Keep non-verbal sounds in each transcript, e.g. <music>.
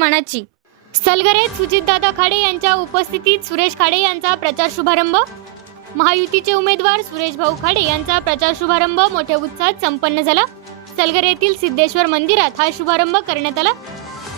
मनाची. सलगरे सुजितदादा खाडे यांच्या उपस्थितीत सुरेश खाडे यांचा प्रचार शुभारंभ. महायुतीचे उमेदवार सुरेश भाऊ खाडे यांचा प्रचार शुभारंभ मोठ्या उत्साहात संपन्न झाला. सलगर येथील सिद्धेश्वर मंदिरात हा शुभारंभ करण्यात आला.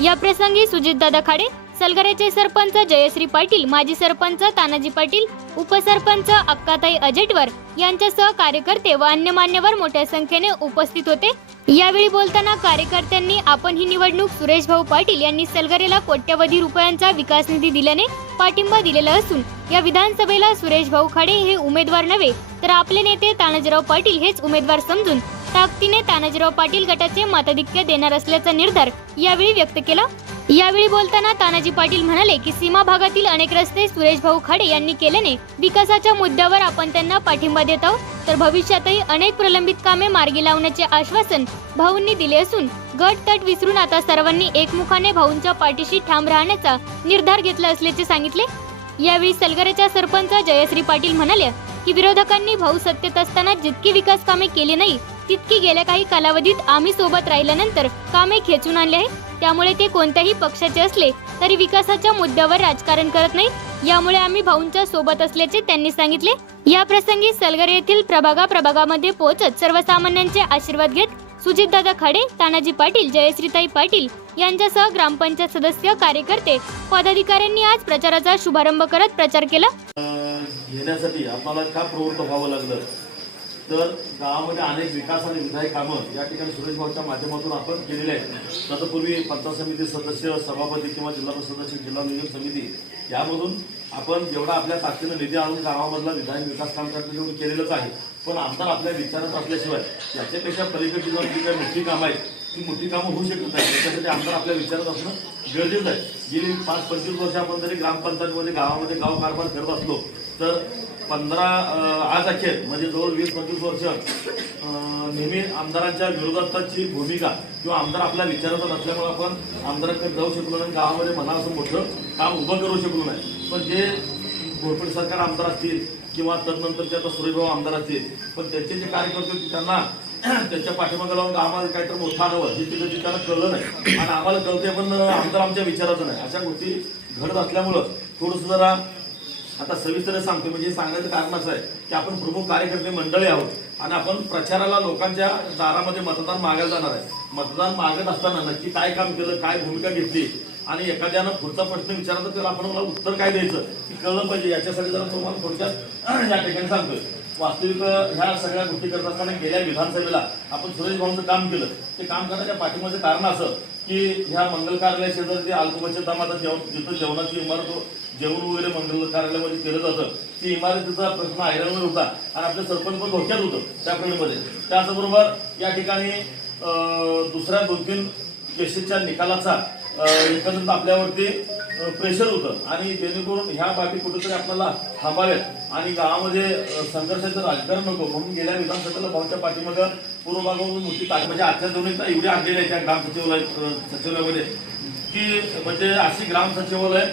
या प्रसंगी सुजितदादा खाडे सलगरेचे सरपंच जयश्री पाटील माजी सरपंच तानाजी पाटील उपसरपंच अक्काताई अजेटवर यांच्यासह कार्यकर्ते व अन्य मान्यवर मोठ्या संख्येने उपस्थित होते. यावेळी बोलताना कार्यकर्त्यांनी आपण ही निवडणूक सुरेश भाऊ पाटील यांनी सलगरेला कोट्यवधी रुपयांचा विकास निधी दिल्याने पाठिंबा दिलेला असून या विधानसभेला सुरेश भाऊ खाडे हे उमेदवार नव्हे तर आपले नेते तानाजीराव पाटील हेच उमेदवार समजून ताकदीने तानाजीराव पाटील गटाचे मताधिक्य देणार असल्याचा निर्धार यावेळी व्यक्त केला. यावेळी बोलताना तानाजी पाटील म्हणाले की सीमा भागातील अनेक रस्ते सुरेश भाऊ खाडे यांनी केल्याने विकासाच्या मुद्द्यावर आपण त्यांना पाठिंबा देत आहोत. तर भविष्यातही अनेक प्रलंबित कामे मार्गी लावण्याचे आश्वासन भाऊंनी दिले असून गट तट विसरून आता सर्वांनी एकमुखाने भाऊंच्या पाठीशी ठाम राहण्याचा निर्धार घेतला असल्याचे सांगितले. यावेळी सलगरेच्या सरपंच जयश्री पाटील म्हणाले की विरोधकांनी भाऊ सत्तेत असताना जितकी विकास कामे केली नाही तितकी गेल्या काही कालावधीत आम्ही सोबत राहिल्यानंतर कामे खेचून आणले आहे त्यामुळे ते कोणत्याही पक्षाचे असले तरी विकासाच्या मुद्द्यावर राजकारण करत नाही यामुळे आम्ही भाऊंच्या सोबत असल्याचे त्यांनी सांगितले. या प्रसंगी सलगर येथील प्रभागा प्रभागामध्ये पोहोचत सर्वसामान्यांचे आशीर्वाद घेत सुजितदादा खाडे तानाजी पाटील जयश्रीताई पाटील यांच्यासह ग्रामपंचायत सदस्य कार्यकर्ते पदाधिकाऱ्यांनी आज प्रचाराचा शुभारंभ करत प्रचार केला. घेण्यासाठी आपल्याला का प्रवृत्त व्हावं लागलं? तर गावामध्ये अनेक विकास आणि विधायक कामं या ठिकाणी सुरेश भाऊच्या माध्यमातून आपण केलेली आहेत. तत्पूर्वी पंचायत समिती सदस्य सभापती किंवा जिल्हा परिषद सदस्य जिल्हा नियोजन समिती यामधून आपण जेवढा आपल्या ताकदीनं निधी आणून गावामधला विधायक विकास काम करण्यासाठी केलेलंच आहे पण आमदार आपल्या विचारात असल्याशिवाय याच्यापेक्षा पलीकडची जाऊन जी काही मोठी कामं आहेत ती मोठी कामं होऊ शकत नाही त्याच्यासाठी आमदार आपल्या विचारात असणं गरजेचं आहे. गेली पाच पंचवीस वर्ष आपण जरी ग्रामपंचायतीमध्ये गावामध्ये गाव कारभार करत असलो तर पंधरा आज अखेर म्हणजे जवळ वीस पंचवीस वर्ष नेहमी आमदारांच्या विरोधाची भूमिका किंवा आमदार आपल्या विचारात नसल्यामुळे आपण आमदारांकडे जाऊ शकलो नाही गावामध्ये म्हणा असं मोठं काम उभं करू शकलो नाही. पण जे घोरपडी सरकार आमदार असतील किंवा तदनंतरचे आता सुरेशभाऊ आमदार असतील पण त्यांचे जे कार्यकर्ते होते त्यांना <clears throat> त्यांच्या पाठीमागे लावून आम्हाला काहीतरी मोठा हवं हे तिथं त्यांना कळलं नाही. आणि आम्हाला कळते पण आमदार आमच्या विचाराचं नाही. अशा गोष्टी घडत असल्यामुळं थोडंसं जरा आता सविस्तर सांगतो म्हणजे सांगायचं कारण असं आहे की आपण प्रमुख कार्यकर्ते मंडळी आहोत आणि आपण प्रचाराला लोकांच्या दारामध्ये मतदान मागायला जाणार आहे. मतदान मागत असताना नक्की काय काम केलं काय भूमिका घेतली आणि एखाद्यानं पुढचा प्रश्न विचारला तर त्याला आपण मला उत्तर काय द्यायचं की कळलं पाहिजे. याच्यासाठी जरा तुम्हाला थोडक्यात या ठिकाणी सांगतोय. वास्तविक ह्या सगळ्या गोष्टी करत असताना गेल्या विधानसभेला आपण सुरेश भाऊंचं काम केलं. ते काम करण्याच्या पाठिंबाचं कारण असं की ह्या मंगल कार्यालय शेजारी जे अल्पबचत दामाचा जेवण जिथं जेवणाची इमारत जेवण वगैरे मंगल कार्यालयामध्ये केलं जातं ती इमारतीचा प्रश्न ऐरणवर होता आणि आपलं सरपंच पण धोक्यात होतं त्या मध्ये त्याचबरोबर या ठिकाणी दुसऱ्या दोन तीन केसेसच्या निकालाचा अं, एकंदरीत आपल्यावरती प्रेशर होतं. आणि जेणेकरून ह्या बाबी कुठेतरी आपल्याला थांबाव्यात. आणि गावामध्ये संघर्षाचं राजकारण नको. म्हणून गेल्या विधानसभेला भाऊच्या पाठीमागं पूर्व भागामधून मोठी ताकद म्हणजे आजच्या दोन्हीचा एवढे आणलेले आहेत त्या ग्राम सचिवालय सचिवालयामध्ये. की म्हणजे अशी ग्राम सचिवालय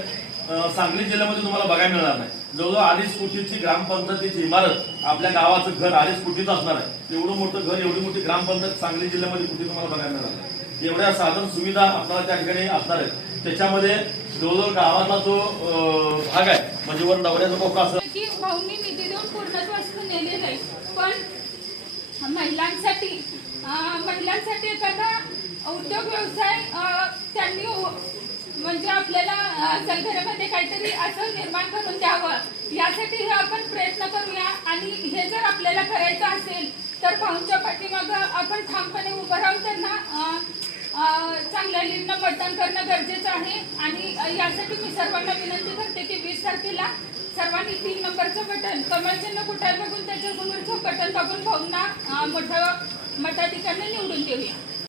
सांगली जिल्ह्यामध्ये तुम्हाला बघायला मिळणार नाही. जवळजवळ अडीच कोटीची ग्रामपंचायतीची इमारत आपल्या गावाचं घर अडीच कोटीचं असणार आहे. एवढं मोठं घर एवढी मोठी ग्रामपंचायत सांगली जिल्ह्यामध्ये कुठे तुम्हाला बघायला मिळणार नाही. एवढ्या साधन सुविधा आपल्याला त्या ठिकाणी असणार आहेत. त्याच्यामध्ये जवळजवळ गावातला जो भाग आहे. म्हणजे वर नवऱ्याचा कोपरा असं. की भाऊंनी निधी देऊन पूर्णत्वास नेले जाईल पण महिलांसाठी महिलांसाठी एखादा उद्योग व्यवसाय त्यांनी म्हणजे आपल्याला अं, काहीतरी असं निर्माण करून द्यावं. यासाठी हे आपण प्रयत्न करूया. आणि हे जर आपल्याला करायचं असेल तर भाऊंच्या पाठीमागं अं, मतदान करणं गरजेचं आहे आणि यासाठी मी सर्वांना विनंती करते की वीस तारखेला सर्वांनी तीन नंबरचं बटन कमळचिन्ह कुठे बघून त्याच्यासमोरचं बटन बघून भाऊंना अं, मठाधिकाऱ्यांना निवडून देऊया.